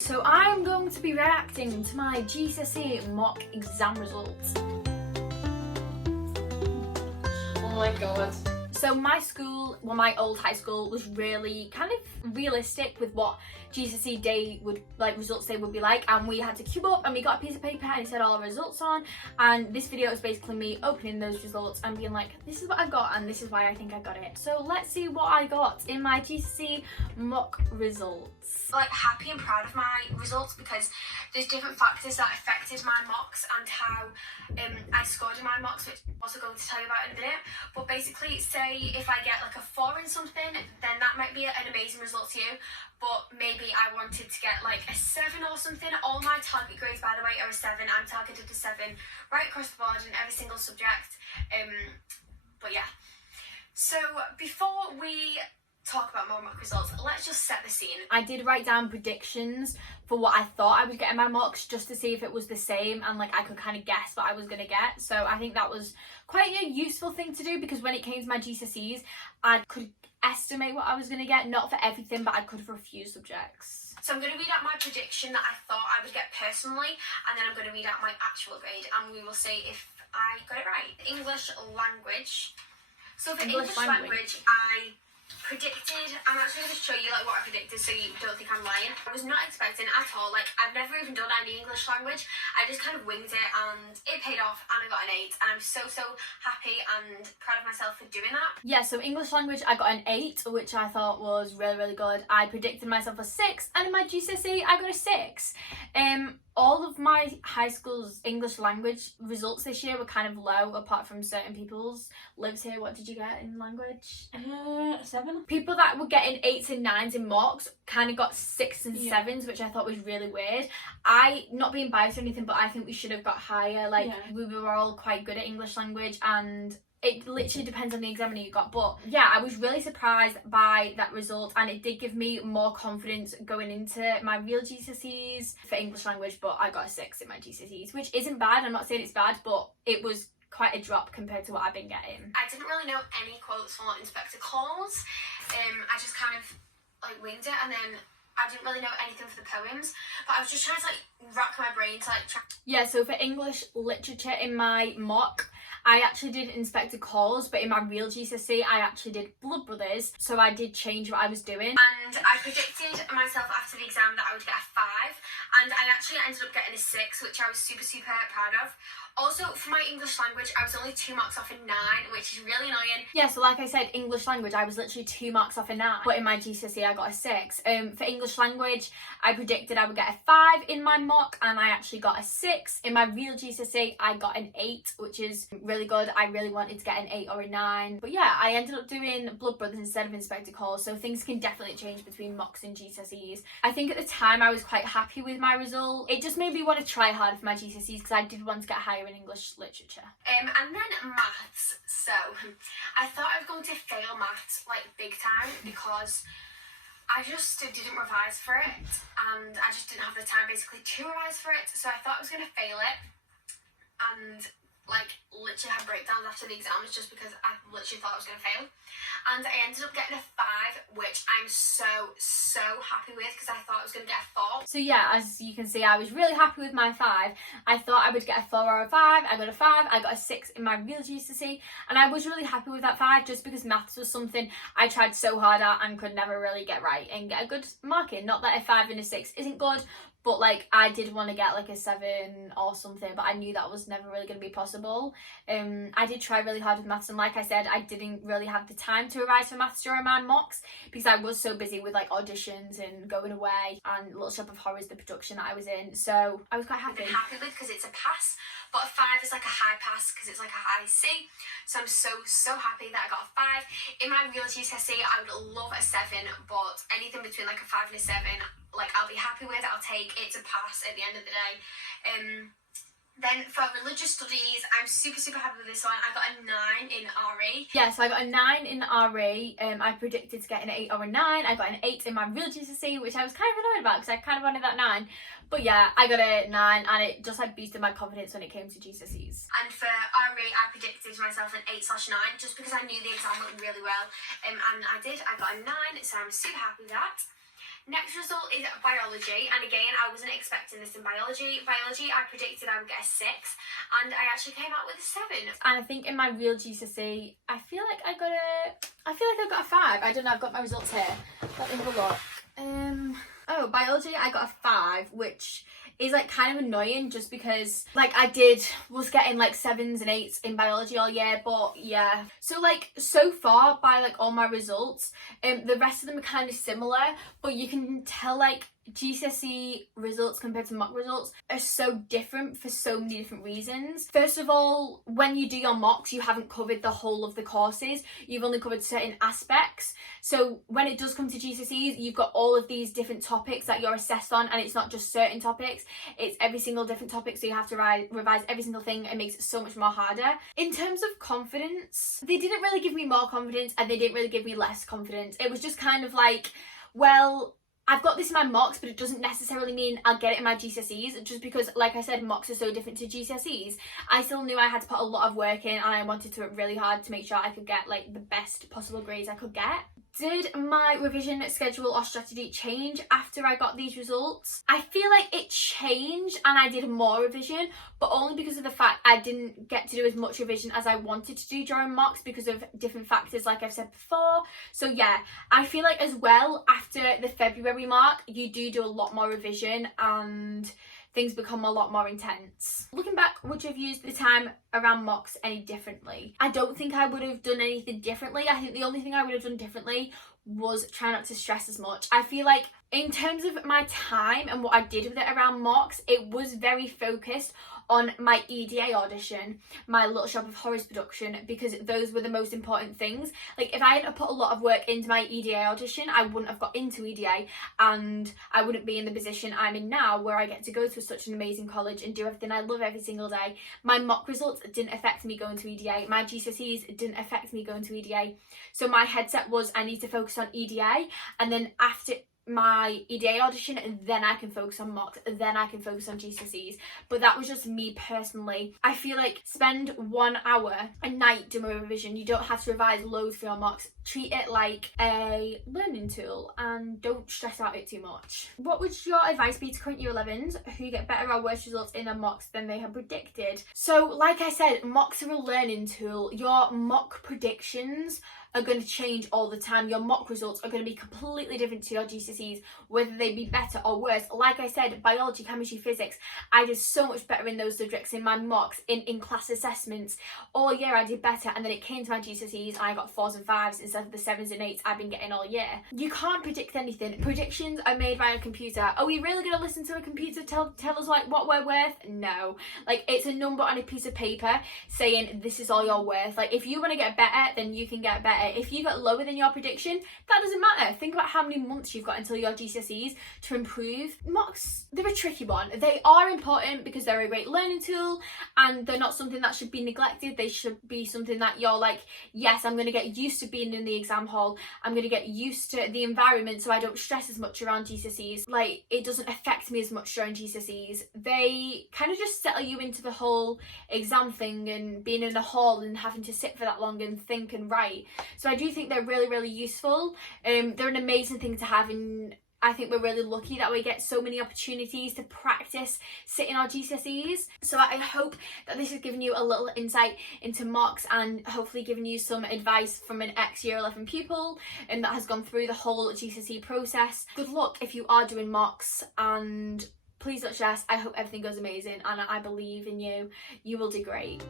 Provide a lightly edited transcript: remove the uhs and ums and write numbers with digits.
So I'm going to be reacting to my GCSE mock exam results. Oh my god. So my school, well my old high school, was really kind of realistic with what GCSE day would, like results day would be like, and we had to queue up and we got a piece of paper and it said all our results on, and this video is basically me opening those results and being like, this is what I got and this is why I think I got it. So let's see what I got in my GCSE mock results. Like happy and proud of my results because there's different factors that affected my mocks and how I scored in my mocks, which I'm also going to tell you about in a minute. But basically, say if I get like a 4 in something, then that might be an amazing result to you, but maybe I wanted to get like a 7 or something. All my target grades, by the way, are a 7. I'm targeted to 7 right across the board in every single subject. But yeah, so before we talk about more mock results, let's just set the scene. I did write down predictions for what I thought I would get in my mocks, just to see if it was the same, and like I could kind of guess what I was going to get. So I think that was quite a useful thing to do, because when it came to my GCSEs, I could estimate what I was going to get, not for everything, but I could for a few subjects. So I'm going to read out my prediction that I thought I would get personally, and then I'm going to read out my actual grade, and we will see if I got it right. English language. So for English language, I predicted, I'm actually going to show you like what I predicted so you don't think I'm lying. I was not expecting at all, like I've never even done any English language. I just kind of winged it and it paid off and I got an 8, and I'm so happy and proud of myself for doing that. Yeah, so English language I got an 8, which I thought was really good. I predicted myself a 6, and in my GCSE I got a 6. All of my high school's English language results this year were kind of low, apart from certain people's. Livs here, what did you get in language? 7. People that were getting 8s and 9s in mocks kind of got 6s and 7s, which I thought was really weird. I, not being biased or anything, but I think we should have got higher. Like, we were all quite good at English language, and it literally depends on the examiner you got. But yeah, I was really surprised by that result, and it did give me more confidence going into my real GCSEs for English language. But I got a 6 in my GCSEs, which isn't bad. I'm not saying it's bad, but it was quite a drop compared to what I've been getting. I didn't really know any quotes for Inspector Calls. I just kind of like winged it, and then I didn't really know anything for the poems, but I was just trying to like rack my brain to like try. Yeah, so for English literature in my mock, I actually did Inspector Calls, but in my real GCSE I actually did Blood Brothers, so I did change what I was doing. And I predicted myself after the exam that I would get a 5, and I actually ended up getting a 6, which I was super proud of. Also, for my English language, I was only 2 marks off a 9, which is really annoying. Yeah, so like I said, English language, I was literally 2 marks off a 9, but in my GCSE I got a 6. For English language, I predicted I would get a 5 in my mock, and I actually got a 6. In my real GCSE, I got an 8, which is really good. I really wanted to get an 8 or a 9. But yeah, I ended up doing Blood Brothers instead of Inspector Calls, so things can definitely change between mocks and GCSEs. I think at the time I was quite happy with my result. It just made me want to try harder for my GCSEs, because I did want to get higher in English literature. And then maths. So I thought I was going to fail maths like big time, because I just didn't revise for it, and I just didn't have the time basically to revise for it. So I thought I was going to fail it and like literally have breakdowns after the exams, just because I literally thought I was going to fail. And I ended up getting a 5, which I'm so happy with, because I thought I was going to get a 4. So yeah, as you can see, I was really happy with my 5. I thought I would get a 4 or a 5. I got a 5. I got a 6 in my real GCSE, and I was really happy with that 5, just because maths was something I tried so hard at and could never really get right and get a good mark in. Not that a 5 and a 6 isn't good, but like I did want to get like a 7 or something, but I knew that was never really going to be possible. I did try really hard with maths, and like I said, I didn't really have the time to revise for maths during my mocks, because I was so busy with like auditions and going away and Little Shop of Horrors, the production that I was in. So I was quite happy. I'm happy with, because it's a pass, but a 5 is like a high pass because it's like a high C. So I'm so happy that I got a 5. In my real GCSE, I would love a 7, but anything between like a 5 and a 7, like I'll be happy with. I'll take it to pass at the end of the day. Then for religious studies, I'm super happy with this one. I got a 9 in RE. Yeah, so I got a 9 in RE. I predicted to get an 8 or a 9. I got an 8 in my real GCSE, which I was kind of annoyed about, because I kind of wanted that 9. But yeah, I got a 9, and it just like boosted my confidence when it came to GCSEs. And for RE, I predicted myself an 8/9, just because I knew the exam went really well. And I did. I got a 9, so I'm super happy with that. Next result is biology, and again, I wasn't expecting this in biology. Biology, I predicted I would get a 6, and I actually came out with a 7. And I think in my real GCSE, I feel like I got a 5. I don't know, I've got my results here. Let me have a look. Oh, biology, I got a 5, which is like kind of annoying just because like was getting like 7s and 8s in biology all year, but yeah. So like so far by like all my results, the rest of them are kind of similar, but you can tell like GCSE results compared to mock results are so different for so many different reasons. First of all, when you do your mocks, you haven't covered the whole of the courses. You've only covered certain aspects. So when it does come to GCSEs, you've got all of these different topics that you're assessed on, and it's not just certain topics, it's every single different topic, so you have to revise every single thing. It makes it so much more harder. In terms of confidence, they didn't really give me more confidence and they didn't really give me less confidence. It was just kind of like, well, I've got this in my mocks, but it doesn't necessarily mean I'll get it in my GCSEs, just because, like I said, mocks are so different to GCSEs. I still knew I had to put a lot of work in, and I wanted to work really hard to make sure I could get like the best possible grades I could get. Did my revision schedule or strategy change after I got these results? I feel like it changed and I did more revision, but only because of the fact I didn't get to do as much revision as I wanted to do during mocks because of different factors like I've said before. So yeah, I feel like as well after the February mark, you do a lot more revision and things become a lot more intense. Looking back, would you have used the time around mocks any differently? I don't think I would have done anything differently. I think the only thing I would have done differently was try not to stress as much. I feel like in terms of my time and what I did with it around mocks, it was very focused on my EDA audition, my Little Shop of Horrors production, because those were the most important things. Like if I hadn't put a lot of work into my EDA audition, I wouldn't have got into EDA and I wouldn't be in the position I'm in now where I get to go to such an amazing college and do everything I love every single day. My mock results didn't affect me going to EDA. My GCSEs didn't affect me going to EDA. So my headset was I need to focus on EDA, and then after my EDA audition, and then I can focus on mocks, then I can focus on GCSEs. But that was just me personally. I feel like spend 1 hour a night doing a revision. You don't have to revise loads for your mocks. Treat it like a learning tool and don't stress out it too much. What would your advice be to current year 11s who get better or worse results in their mocks than they had predicted? So like I said, mocks are a learning tool. Your mock predictions are going to change all the time. Your mock results are going to be completely different to your GCSEs, whether they be better or worse. Like I said, biology, chemistry, physics, I did so much better in those subjects in my mocks, in class assessments. All year I did better, and then it came to my GCSEs and I got 4s and 5s instead of the 7s and 8s I've been getting all year. You can't predict anything. Predictions are made by a computer. Are we really going to listen to a computer tell us like what we're worth? No. Like it's a number on a piece of paper saying this is all you're worth. Like if you want to get better, then you can get better. If you got lower than your prediction, that doesn't matter. Think about how many months you've got until your GCSEs to improve. Mocks, they're a tricky one. They are important because they're a great learning tool and they're not something that should be neglected. They should be something that you're like, yes, I'm going to get used to being in the exam hall. I'm going to get used to the environment so I don't stress as much around GCSEs. Like it doesn't affect me as much during GCSEs. They kind of just settle you into the whole exam thing and being in a hall and having to sit for that long and think and write. So I do think they're really, really useful. They're an amazing thing to have, and I think we're really lucky that we get so many opportunities to practice sitting our GCSEs. So I hope that this has given you a little insight into mocks and hopefully given you some advice from an ex-year 11 pupil that has gone through the whole GCSE process. Good luck if you are doing mocks, and please don't stress. I hope everything goes amazing and I believe in you. You will do great.